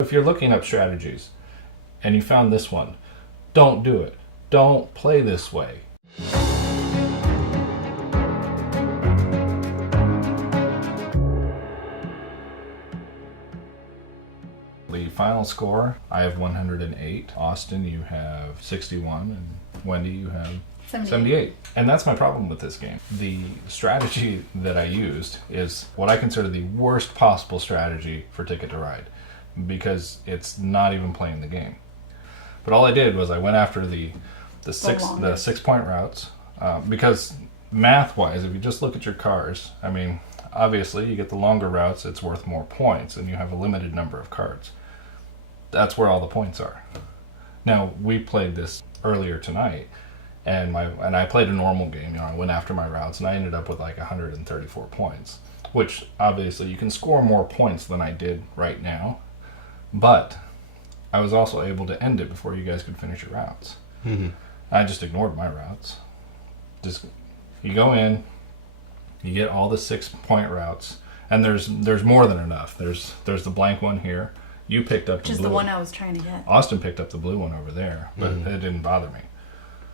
If you're looking up strategies and you found this one, don't do it. Don't play this way. The final score, I have 108. Austin, you have 61. And Wendy, you have 78. And that's my problem with this game. The strategy that I used is what I consider the worst possible strategy for Ticket to Ride, because it's not even playing the game. But all I did was I went after the 6-point routes, because math-wise, if you just look at your cars, I mean, obviously you get the longer routes, it's worth more points, and you have a limited number of cards. That's where all the points are. Now, we played this earlier tonight, and I played a normal game. I went after my routes, and I ended up with like 134 points, which obviously you can score more points than I did right now, but I was also able to end it before you guys could finish your routes. Mm-hmm. I just ignored my routes. Just you go in, you get all the 6-point routes, and there's more than enough. There's the blank one here. You picked up the blue. Which is the one I was trying to get. Austin picked up the blue one over there, but it didn't bother me.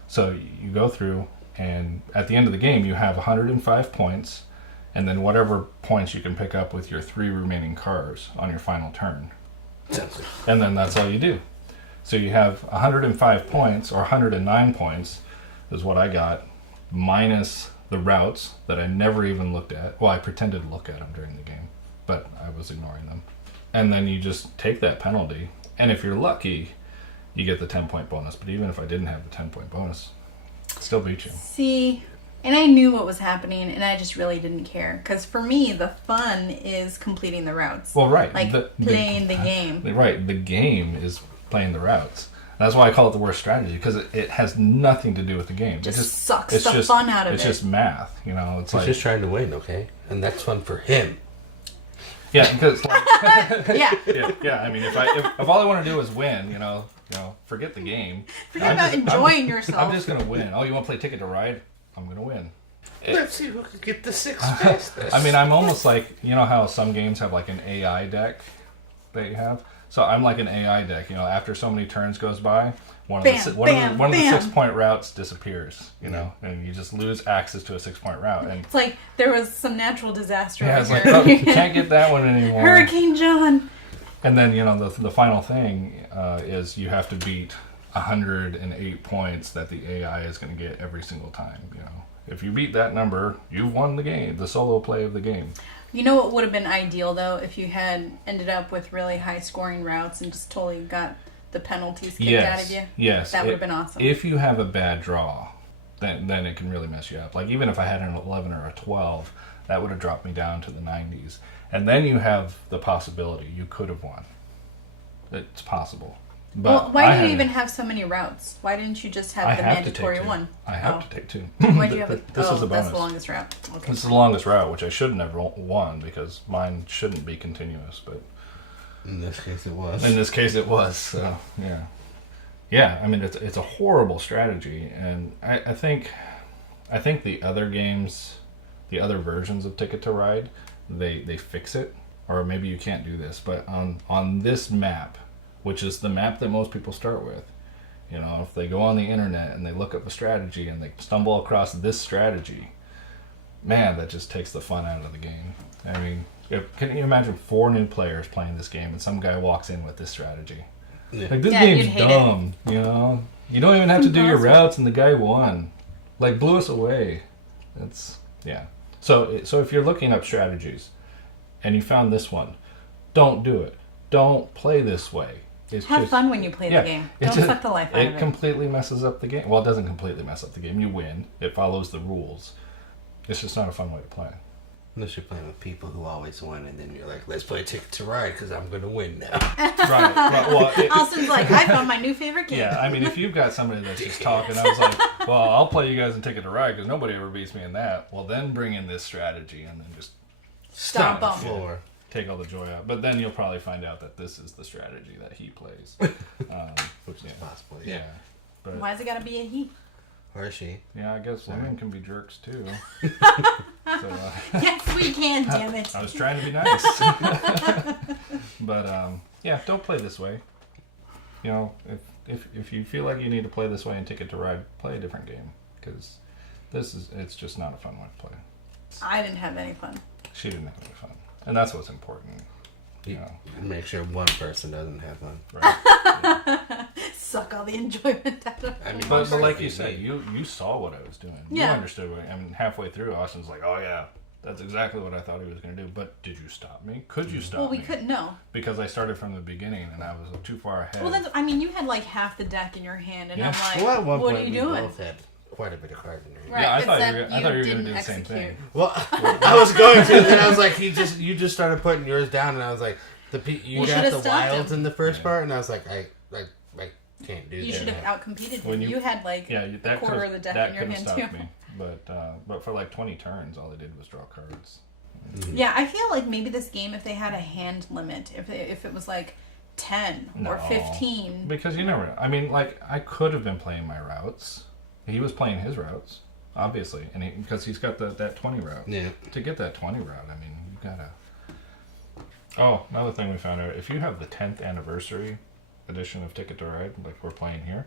So you go through, and at the end of the game, you have 105 points, and then whatever points you can pick up with your 3 remaining cars on your final turn. And then that's all you do. So you have 105 points, or 109 points, is what I got, minus the routes that I never even looked at. Well, I pretended to look at them during the game, but I was ignoring them. And then you just take that penalty, and if you're lucky, you get the 10-point bonus. But even if I didn't have the 10-point bonus, I'd still beat you. See, and I knew what was happening, and I just really didn't care. Because for me, the fun is completing the routes. Well, right. Like playing the game. Right. The game is playing the routes. That's why I call it the worst strategy, because it has nothing to do with the game. It just sucks the fun out of it. It's just math, It's He's just trying to win, okay? And that's fun for him. Yeah, because yeah. yeah. I mean, if all I want to do is win, forget the game. Forget about enjoying yourself. I'm just gonna win. Oh, you want to play Ticket to Ride? I'm gonna win. Let's see who can get the 6 fastest. I mean, I'm almost like, how some games have like an AI deck that you have. So I'm like an AI deck. After so many turns goes by, one of the 6-point routes disappears. And you just lose access to a 6-point route. And it's like there was some natural disaster. Yeah, it's like, you can't get that one anymore. Hurricane John. And then the final thing is you have to beat 108 points that the AI is going to get every single time. If you beat that number, you've won the game, the solo play of the game. You know what would have been ideal, though, if you had ended up with really high-scoring routes and just totally got the penalties kicked out of you? Yes. That would have been awesome. If you have a bad draw, then it can really mess you up. Like, even if I had an 11 or a 12, that would have dropped me down to the 90s. And then you have the possibility you could have won. It's possible. But why do you even have so many routes? Why didn't you just have the mandatory one? I have to take 2. Why do you have this is a bonus. That's the longest route. Okay. This is the longest route, which I should have never won because mine shouldn't be continuous. But in this case, it was. In this case, it was. So yeah, yeah. I mean, it's a horrible strategy, and I think the other games, the other versions of Ticket to Ride, they fix it, or maybe you can't do this, but on this map, which is the map that most people start with. If they go on the internet and they look up a strategy and they stumble across this strategy, man, that just takes the fun out of the game. I mean, can you imagine 4 new players playing this game and some guy walks in with this strategy? Yeah. Like, this game's dumb, You don't even have to do your routes and the guy won. Like, blew us away. Yeah. So if you're looking up strategies and you found this one, don't do it. Don't play this way. Have fun when you play the game. Don't suck the life out of it. It completely messes up the game. Well, it doesn't completely mess up the game. You win. It follows the rules. It's just not a fun way to play. Unless you're playing with people who always win, and then you're like, let's play Ticket to Ride because I'm going to win now. Right. Well, Austin's like, I found my new favorite game. Yeah, I mean, if you've got somebody that's just talking, I was like, well, I'll play you guys in Ticket to Ride because nobody ever beats me in that. Well, then bring in this strategy and then just stomp the floor. Take all the joy out. But then you'll probably find out that this is the strategy that he plays. Which is possible, yeah. But, why's it got to be a he? Or she. Yeah, I guess women can be jerks too. Yes, we can, damn it. I was trying to be nice. But Yeah, don't play this way. You know, if you feel like you need to play this way in Ticket to Ride, play a different game because it's just not a fun way to play. I didn't have any fun. She didn't have any fun, and that's what's important. You know, make sure one person doesn't have fun. Right. Suck all the enjoyment out of it. I mean, But like you said, you saw what I was doing. Yeah. You understood what. I mean, halfway through, Austin's like, "Oh yeah, that's exactly what I thought he was going to do." But did you stop me? Could you stop me? Well, we couldn't know. Because I started from the beginning and I was too far ahead. Well, that's, I mean, you had like half the deck in your hand, and Yeah. I'm like, Well, at one what point are you we doing? both had quite a bit of cards in your hand. Right, Yeah, I thought except you were going to didn't do the same execute. thing. Well, I was going to, and then I was like, you just started putting yours down, and I was like, you Well, got should've the stopped wilds him. in the first Yeah. part, and I was like, I can't do that. You should have outcompeted When him. you- You had like Yeah, a that quarter of the deck that in your could've hand too. stopped me. But for like 20 turns, all I did was draw cards. Yeah, I feel like maybe this game, if they had a hand limit, if it was like 10 or No. 15. Because you never know. I mean, like, I could have been playing my routes. He was playing his routes, obviously, and because he's got that 20 route. Yeah. To get that 20 route, I mean, you gotta... Oh, another thing we found out, if you have the 10th anniversary edition of Ticket to Ride, like we're playing here,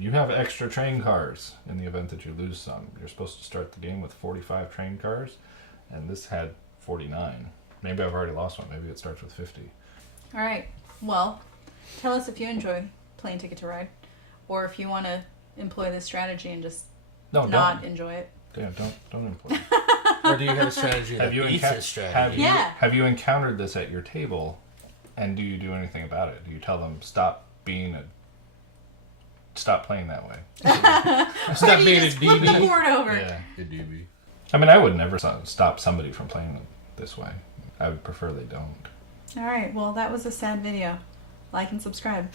you have extra train cars in the event that you lose some. You're supposed to start the game with 45 train cars, and this had 49. Maybe I've already lost one. Maybe it starts with 50. All right. Well, tell us if you enjoy playing Ticket to Ride, or if you want to employ this strategy and just No, not don't. enjoy it. Yeah, don't employ it. Or do you have a strategy that Have you, beats encountered? this strategy? Yeah. Have you encountered this at your table, and do you do anything about it? Do you tell them stop playing that way? Stop You being a just flip the DB. board over. Yeah. A DB. I mean, I would never stop somebody from playing this way. I would prefer they don't. All right. Well, that was a sad video. Like and subscribe.